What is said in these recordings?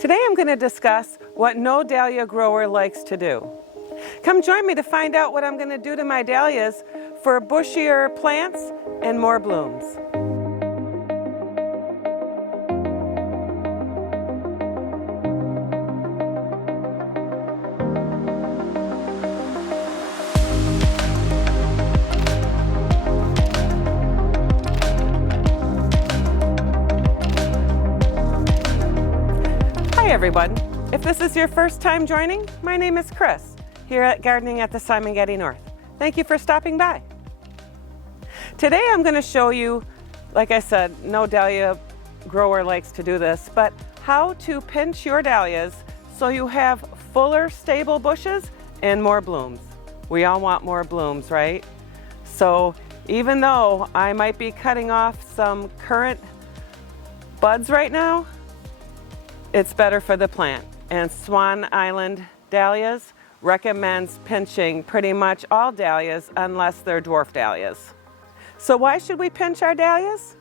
Today I'm going to discuss what no dahlia grower likes to do. Come join me to find out what I'm going to do to my dahlias for bushier plants and more blooms. Hi everyone. If this is your first time joining, my name is Chris, here at Gardening at the Simongetti North. Thank you for stopping by. Today I'm going to show you, like I said, no dahlia grower likes to do this, but how to pinch your dahlias so you have fuller, stable bushes and more blooms. We all want more blooms, right? So even though I might be cutting off some current buds right now, it's better for the plant. And Swan Island Dahlias recommends pinching pretty much all dahlias unless they're dwarf dahlias. So why should we pinch our dahlias?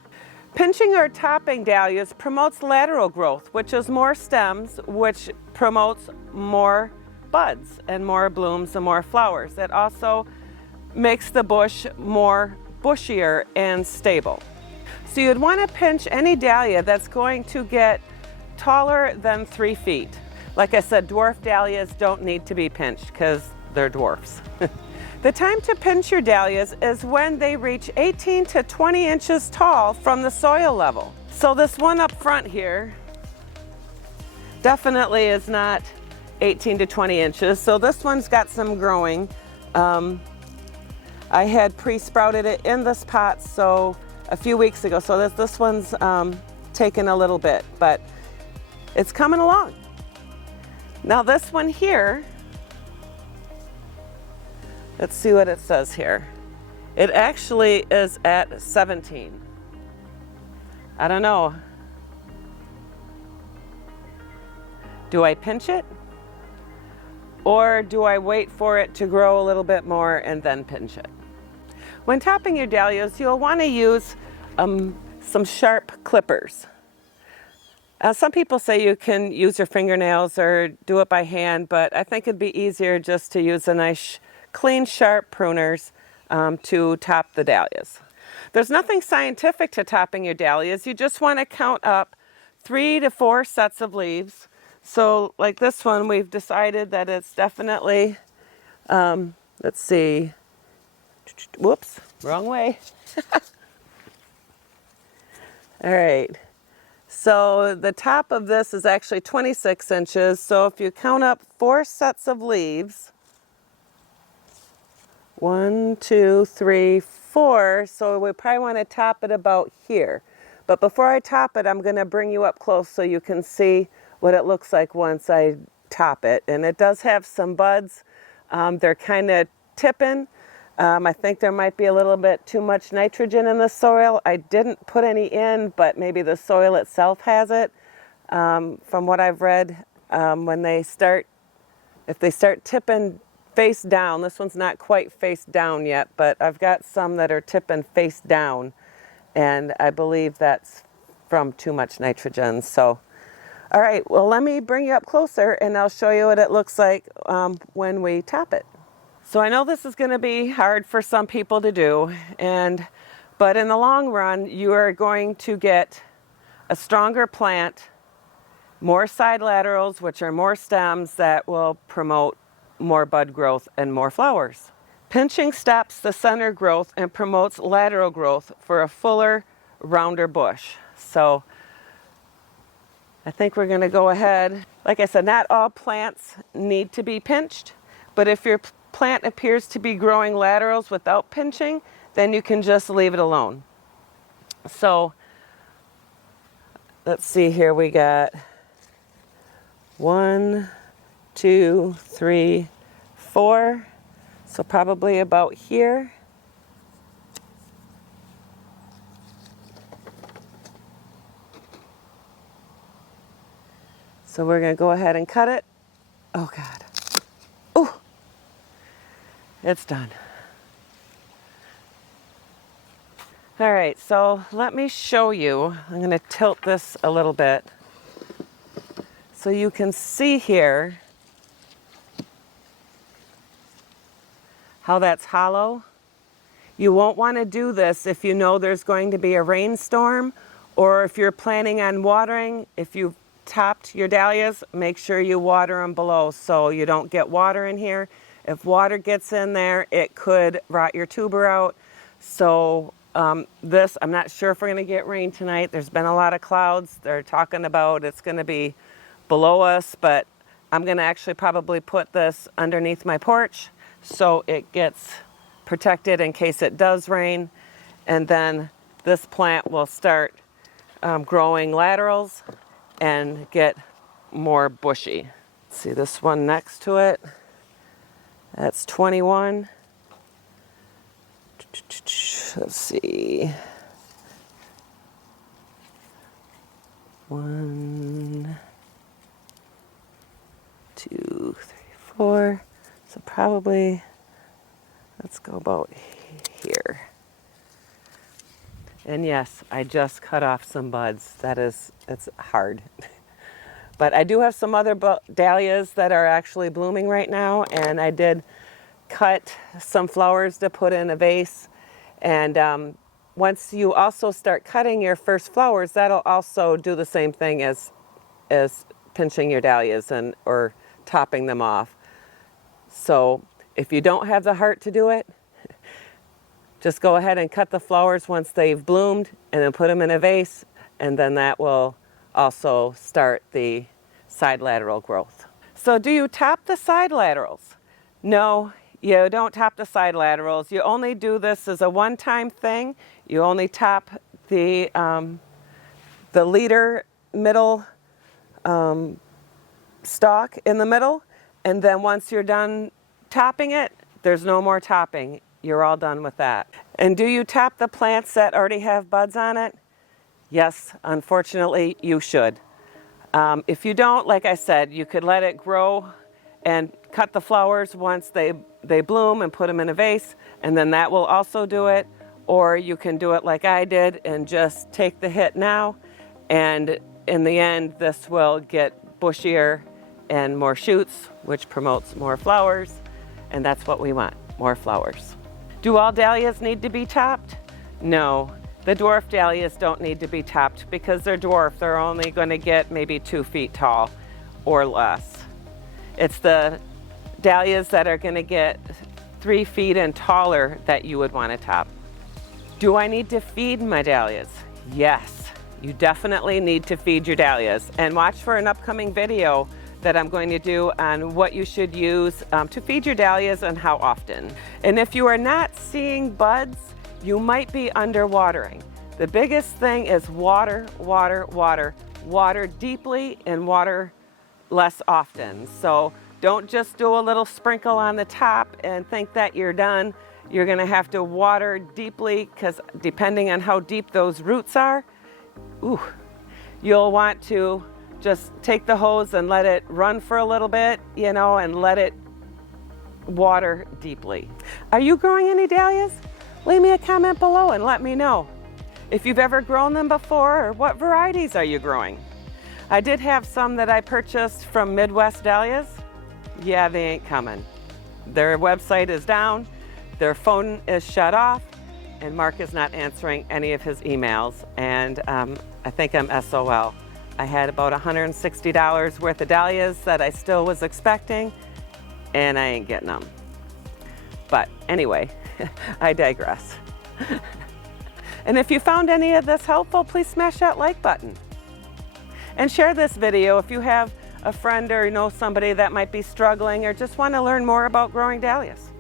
Pinching or topping dahlias promotes lateral growth, which is more stems, which promotes more buds and more blooms and more flowers. It also makes the bush more bushier and stable. So you'd want to pinch any dahlia that's going to get taller than 3 feet. Like I said, dwarf dahlias don't need to be pinched because they're dwarfs. The time to pinch your dahlias is when they reach 18 to 20 inches tall from the soil level. So this one up front here definitely is not 18 to 20 inches. So this one's got some growing. I had pre-sprouted it in this pot a few weeks ago. So this one's taken a little bit, but it's coming along. Now this one here, let's see what it says here. It actually is at 17. I don't know. Do I pinch it? Or do I wait for it to grow a little bit more and then pinch it? When topping your dahlias, you'll want to use some sharp clippers. Some people say you can use your fingernails or do it by hand, but I think it'd be easier just to use a nice, clean, sharp pruners to top the dahlias. There's nothing scientific to topping your dahlias. You just want to count up 3 to 4 sets of leaves. So like this one, we've decided that it's definitely, let's see, whoops, wrong way. All right. So the top of this is actually 26 inches. So if you count up 4 sets of leaves, 1, 2, 3, 4. So we probably want to top it about here. But before I top it, I'm going to bring you up close so you can see what it looks like once I top it. And it does have some buds. They're kind of tipping. I think there might be a little bit too much nitrogen in the soil. I didn't put any in, but maybe the soil itself has it. From what I've read, if they start tipping face down, this one's not quite face down yet, but I've got some that are tipping face down, and I believe that's from too much nitrogen. So, all right, well, let me bring you up closer and I'll show you what it looks like when we top it. So I know this is going to be hard for some people to do, but in the long run, you are going to get a stronger plant, more side laterals, which are more stems that will promote more bud growth and more flowers. Pinching stops the center growth and promotes lateral growth for a fuller, rounder bush. So I think we're going to go ahead. Like I said, not all plants need to be pinched, but if your plant appears to be growing laterals without pinching, then you can just leave it alone. So let's see here, we got 1, 2, 3, 4, so probably about here. So we're going to go ahead and cut it. Oh God. Oh, it's done. All right, so let me show you. I'm going to tilt this a little bit so you can see here how that's hollow. You won't want to do this if you know there's going to be a rainstorm, or if you're planning on watering. If you've topped your dahlias, make sure you water them below so you don't get water in here. If water gets in there, it could rot your tuber out. So this, I'm not sure if we're going to get rain tonight. There's been a lot of clouds. They're talking about it's going to be below us, but I'm going to actually probably put this underneath my porch so it gets protected in case it does rain. And then this plant will start growing laterals and get more bushy. See this one next to it? That's 21. Let's see. 1, 2, 3, 4. So probably, let's go about here. And yes, I just cut off some buds. It's hard. But I do have some other dahlias that are actually blooming right now, and I did cut some flowers to put in a vase. And once you also start cutting your first flowers, that'll also do the same thing as pinching your dahlias or topping them off. So if you don't have the heart to do it, just go ahead and cut the flowers once they've bloomed and then put them in a vase, and then that will also start the side lateral growth. So do you top the side laterals? No, you don't top the side laterals. You only do this as a one-time thing. You only top the leader middle stalk in the middle, and then once you're done topping it, there's no more topping. You're all done with that. And do you top the plants that already have buds on it? Yes, unfortunately, you should. If you don't, like I said, you could let it grow and cut the flowers once they bloom and put them in a vase, and then that will also do it. Or you can do it like I did and just take the hit now, and in the end, this will get bushier and more shoots, which promotes more flowers, and that's what we want, more flowers. Do all dahlias need to be topped? No. The dwarf dahlias don't need to be topped because they're dwarf. They're only going to get maybe 2 feet tall or less. It's the dahlias that are going to get 3 feet and taller that you would want to top. Do I need to feed my dahlias? Yes, you definitely need to feed your dahlias. And watch for an upcoming video that I'm going to do on what you should use to feed your dahlias and how often. And if you are not seeing buds, you might be underwatering. The biggest thing is water, water, water. Water deeply and water less often. So don't just do a little sprinkle on the top and think that you're done. You're gonna have to water deeply, because depending on how deep those roots are, you'll want to just take the hose and let it run for a little bit, and let it water deeply. Are you growing any dahlias? Leave me a comment below and let me know if you've ever grown them before, or what varieties are you growing. I did have some that I purchased from Midwest Dahlias. Yeah, they ain't coming. Their website is down, their phone is shut off, and Mark is not answering any of his emails, and I think I'm SOL. I had about $160 worth of dahlias that I still was expecting, and I ain't getting them. But anyway, I digress. And if you found any of this helpful, please smash that like button. And share this video if you have a friend or know somebody that might be struggling or just want to learn more about growing dahlias.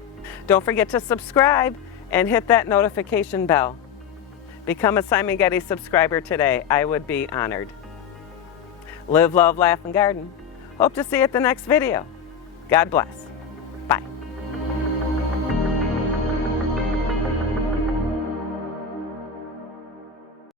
Don't forget to subscribe and hit that notification bell. Become a Simongetti subscriber today. I would be honored. Live, love, laugh, and garden. Hope to see you at the next video. God bless.